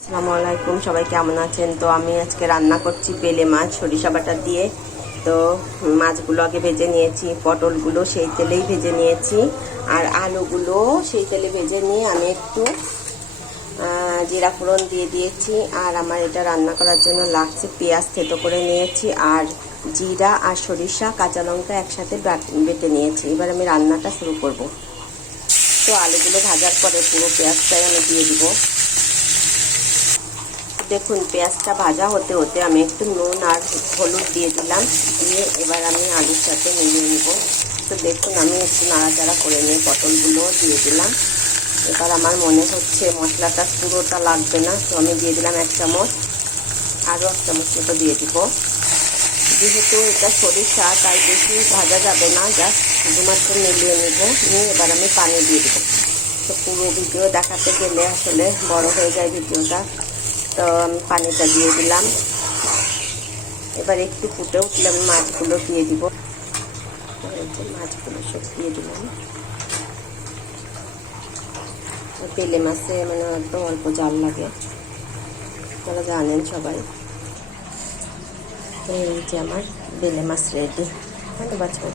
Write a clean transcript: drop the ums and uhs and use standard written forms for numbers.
আসসালামু আলাইকুম, সবাই কেমন আছেন? তো আমি আজকে রান্না করছি বেলে মাছ সরিষা বাটা দিয়ে। তো মাছগুলো আগে ভেজে নিয়েছি, পটলগুলো সেই তেলেই ভেজে নিয়েছি, আর আলুগুলো সেই তেলে ভেজে নিয়ে আমি একটু জিরা ফোড়ন দিয়ে দিয়েছি। আর আমার এটা রান্না করার জন্য লাগছে পেঁয়াজ থেতো করে নিয়েছি, আর জিরা আর সরিষা কাঁচা লঙ্কা একসাথে বেটে নিয়েছি। এবার আমি রান্নাটা শুরু করব। তো আলুগুলো ভাজার পরে পুরো পেঁয়াজটাই আমি দিয়ে দিব। দেখুন, পেঁয়াজটা ভাজা হতে হতে আমি একটু নুন আর হলুদ দিয়ে দিলাম, দিয়ে এবার আমি আলুর সাথে মিলিয়ে নিব। তো দেখুন, আমি একটু নাড়াচাড়া করে নিয়ে পটলগুলো দিয়ে দিলাম। এবার আমার মনে হচ্ছে মশলাটা পুরোটা লাগবে না, তো আমি দিয়ে দিলাম 1 চামচ, আরও 1 চামচ মতো দিয়ে দিব। যেহেতু এটা সরিষা তাই বেশি ভাজা যাবে না, জাস্ট শুধুমাত্র মিলিয়ে নিব, নিয়ে এবার আমি পানি দিয়ে দেবো। তো পুরো ভিডিও দেখাতে গেলে আসলে বড় হয়ে যায় ভিডিওটা, তো আমি পানিটা দিয়ে দিলাম। এবার একটু ফুটে উঠলে আমি মাছগুলো দিয়ে দিব। মাছগুলো সব দিয়ে দিলাম। বেলে মাছে মানে একদম অল্প জাল লাগে, আপনারা জানেন সবাই। এই যে আমার বেলে মাছ রেডি। ধন্যবাদ।